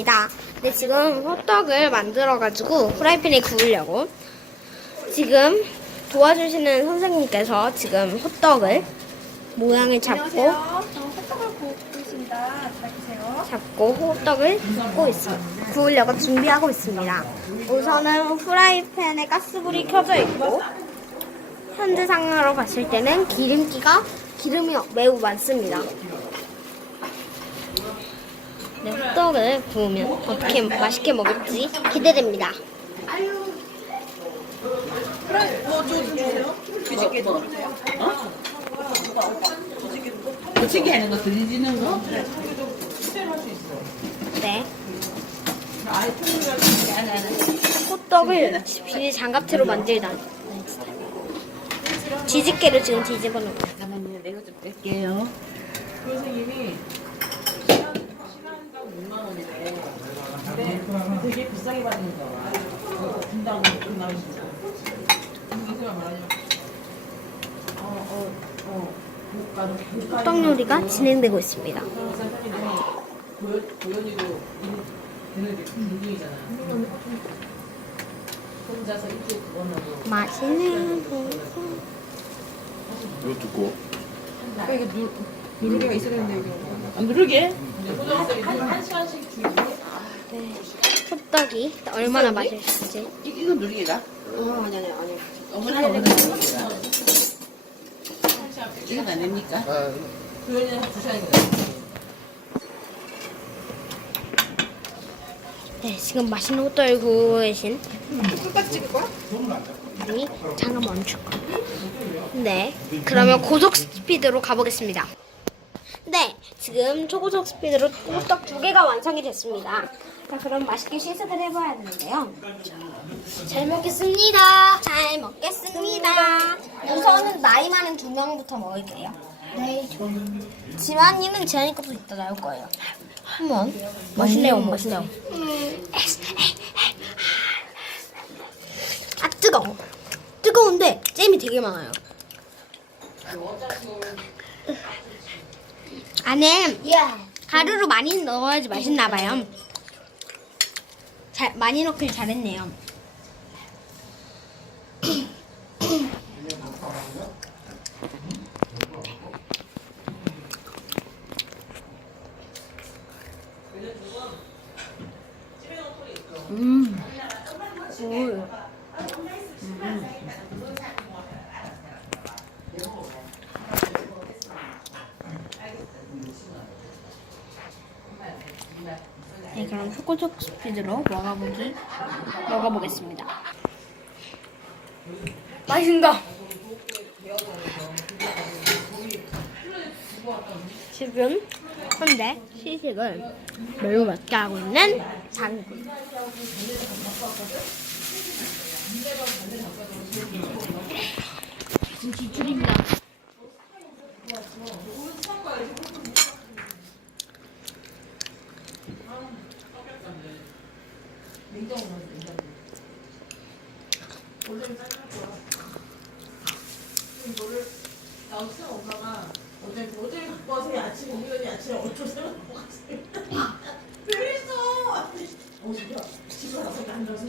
입니다. 근데 지금 호떡을 만들어가지고 프라이팬에 구우려고 지금 도와주시는 선생님께서 지금 호떡을 모양을 잡고 호떡을 굽고 있습니다. 잡고 호떡을 굽고 있습니다. 구우려고 준비하고 있습니다. 우선은 프라이팬에 가스불이 켜져 있고 현재 상황으로 봤을 때는 기름기가 기름이 매우 많습니다. 네, 호떡을 구우면 어떻게 맛있게 먹을지 기대됩니다. 부치기 하는 거 들리지는 거? 네, 호떡을 비닐 장갑채로 만들다. 뒤집개를 지금 뒤집어 놓고. 잠깐만요 내가 좀 뺄게요 그 선생님이 시간, 시간당 6만 원인데 되게 비싸게 무슨 소리가 말하냐 어 어어 고가도 호떡 요리가 진행되고 있습니다. 고연, 고연이도 맛있는. 이거 두꺼워. 이게 누, 누르개가 있어야 되는데 여기. 안 누르게? 한, 한 시간씩 주기 네, 호떡이 얼마나 맛있을지. 이- 이거 누르기다? 어, 아니 아니 아니. 어머니 어머니 누르기다 이건 안 됩니까? 아, 2시간이거든 네, 지금 맛있는 호떡을 구워 계신 뚝딱 찍을 거야? 분이 잠깐 멈출 거. 네, 그러면 고속 스피드로 가보겠습니다. 네, 지금 초고속 스피드로 호떡 두 개가 완성이 됐습니다. 자, 그럼 맛있게 시식을 해봐야 되는데요. 잘 먹겠습니다. 잘 먹겠습니다. 우선은 나이 많은 두 명부터 먹을게요. 네, 지만이는 지안이 것도 이따 나올 거예요. 한번 맛있네요, 맛있네요. 아 뜨거워. 뜨거운데 잼이 되게 많아요. 안에 가루를 많이 넣어야지 맛있나 봐요. 잘 많이 넣길 잘했네요. 음. 오. 네, 그럼 초코초코 스피드로 먹어보기 먹어보겠습니다. 맛있다. 지금 현재 시식을 매우 맛있게 하고 있는 장군. 지금 지출입니다. 이거를 나 어제 엄마가 어제 어제 갖고 와서 아침 오늘은 아침에 어쩌서 갖고 갔어요. 왜 이랬어? 어제야 집에 가서 앉아서